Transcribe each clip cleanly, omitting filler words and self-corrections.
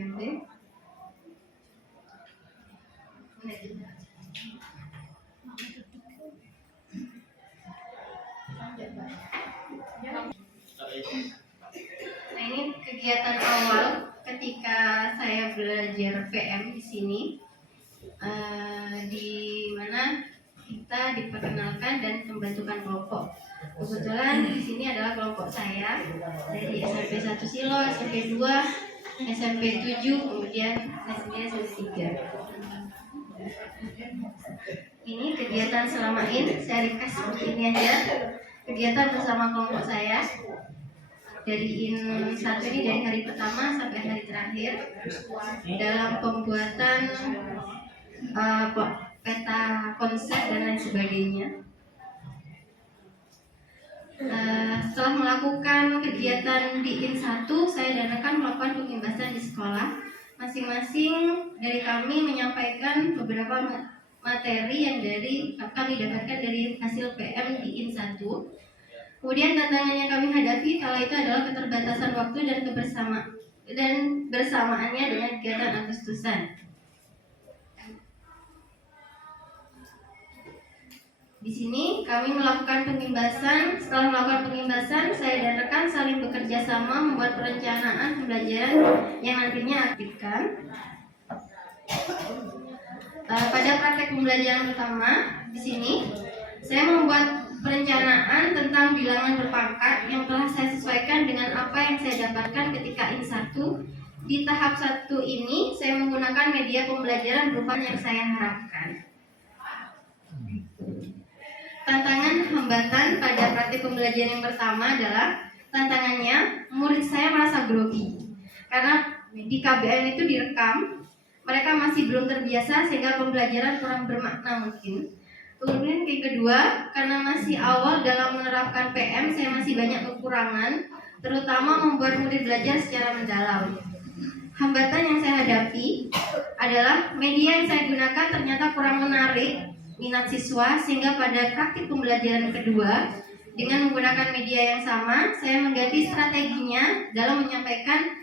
SMP. Nah, ini kegiatan awal ketika saya belajar PM di sini, di mana kita diperkenalkan dan pembentukan kelompok. Kebetulan di sini adalah kelompok saya dari SMP 1 Silo, SMP 2, SMP 7, kemudian SMP 3. Ini kegiatan selama ini, saya ringkas seperti ini aja. Kegiatan bersama kelompok saya dari IN 1 ini, dari hari pertama sampai hari terakhir, dalam pembuatan peta konsep dan lain sebagainya. Setelah melakukan kegiatan di IN 1, saya dan rekan melakukan pengimbasan di sekolah. Masing-masing dari kami menyampaikan beberapa materi yang kami dapatkan dari hasil PM di IN 1. Kemudian tantangan yang kami hadapi kala itu adalah keterbatasan waktu dan bersamaannya dengan kegiatan Agustusan. Di sini kami melakukan pengimbasan. Setelah melakukan pengimbasan, saya dan rekan saling bekerja sama membuat perencanaan pembelajaran yang nantinya aktifkan. Pada praktek pembelajaran pertama di sini, saya membuat perencanaan tentang bilangan berpangkat yang telah saya sesuaikan dengan apa yang saya dapatkan ketika IN 1. Di tahap 1 ini, saya menggunakan media pembelajaran berupa yang saya harapkan. Tantangan hambatan pada praktik pembelajaran yang pertama adalah tantangannya murid saya merasa grogi karena di KBN itu direkam, mereka masih belum terbiasa sehingga pembelajaran kurang bermakna mungkin. Kemudian yang kedua, karena masih awal dalam menerapkan PM, saya masih banyak kekurangan, terutama membuat murid belajar secara mendalam. Hambatan yang saya hadapi adalah media yang saya gunakan ternyata kurang menarik minat siswa, sehingga pada praktik pembelajaran kedua dengan menggunakan media yang sama, saya mengganti strateginya dalam menyampaikan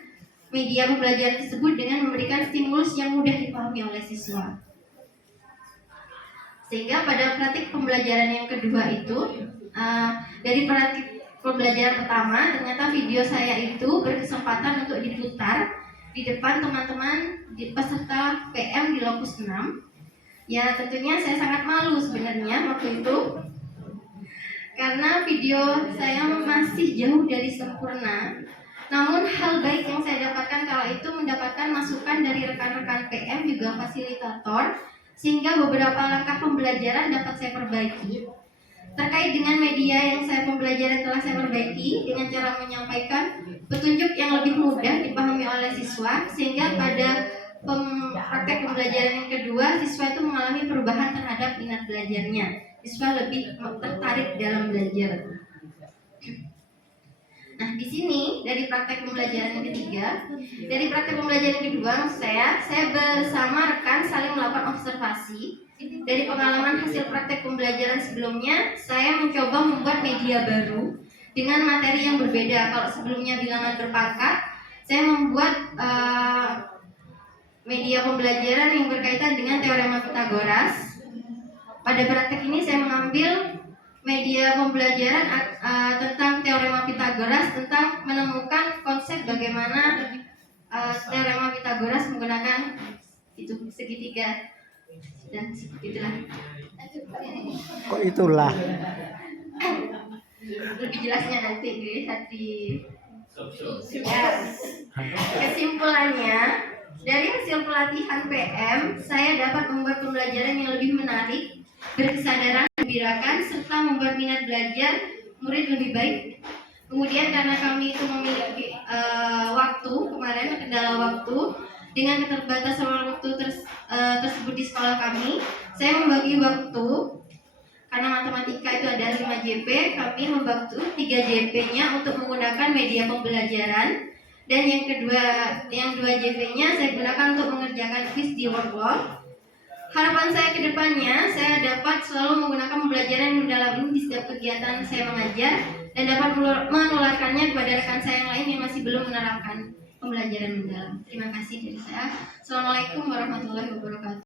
media pembelajaran tersebut dengan memberikan stimulus yang mudah dipahami oleh siswa. Sehingga pada praktik pembelajaran yang kedua itu, dari praktik pembelajaran pertama, ternyata video saya itu berkesempatan untuk diputar di depan teman-teman di peserta PM di Lokus 6. Ya, tentunya saya sangat malu sebenarnya waktu itu, karena video saya masih jauh dari sempurna. Namun hal baik yang saya dapatkan kala itu mendapatkan masukan dari rekan-rekan PM juga fasilitator, sehingga beberapa langkah pembelajaran dapat saya perbaiki. Terkait dengan media yang pembelajaran telah saya perbaiki dengan cara menyampaikan petunjuk yang lebih mudah dipahami oleh siswa, sehingga pada praktek pembelajaran yang kedua, siswa itu mengalami perubahan terhadap minat belajarnya. Siswa lebih tertarik dalam belajar. Nah, di sini dari praktek pembelajaran yang ketiga, dari praktek pembelajaran yang kedua, saya bersama rekan saling melakukan observasi. Dari pengalaman hasil praktek pembelajaran sebelumnya, saya mencoba membuat media baru dengan materi yang berbeda. Kalau sebelumnya bilangan berpangkat, saya membuat media pembelajaran yang berkaitan dengan teorema Pythagoras. Pada praktek ini saya mengambil media pembelajaran tentang teorema Pythagoras, tentang menemukan konsep bagaimana teorema Pythagoras menggunakan itu segitiga dan itulah. Kok itulah? Lebih jelasnya nanti dilihat di ya. Kesimpulannya, dari hasil pelatihan PM, saya dapat membuat pembelajaran yang lebih menarik, berkesadaran, membirakan, serta membuat minat belajar murid lebih baik. Kemudian karena kami itu memiliki waktu, kemarin kendala waktu, dengan keterbatasan waktu tersebut di sekolah kami, saya membagi waktu. Karena matematika itu ada 5 JP, kami membagi 3 JP-nya untuk menggunakan media pembelajaran. Dan yang 2 JP-nya saya gunakan untuk mengerjakan quiz di workbook. Harapan saya ke depannya, saya dapat selalu menggunakan pembelajaran yang mendalam ini di setiap kegiatan saya mengajar, dan dapat menularkannya kepada rekan saya yang lain yang masih belum menerapkan pembelajaran mendalam. Terima kasih. Assalamualaikum warahmatullahi wabarakatuh.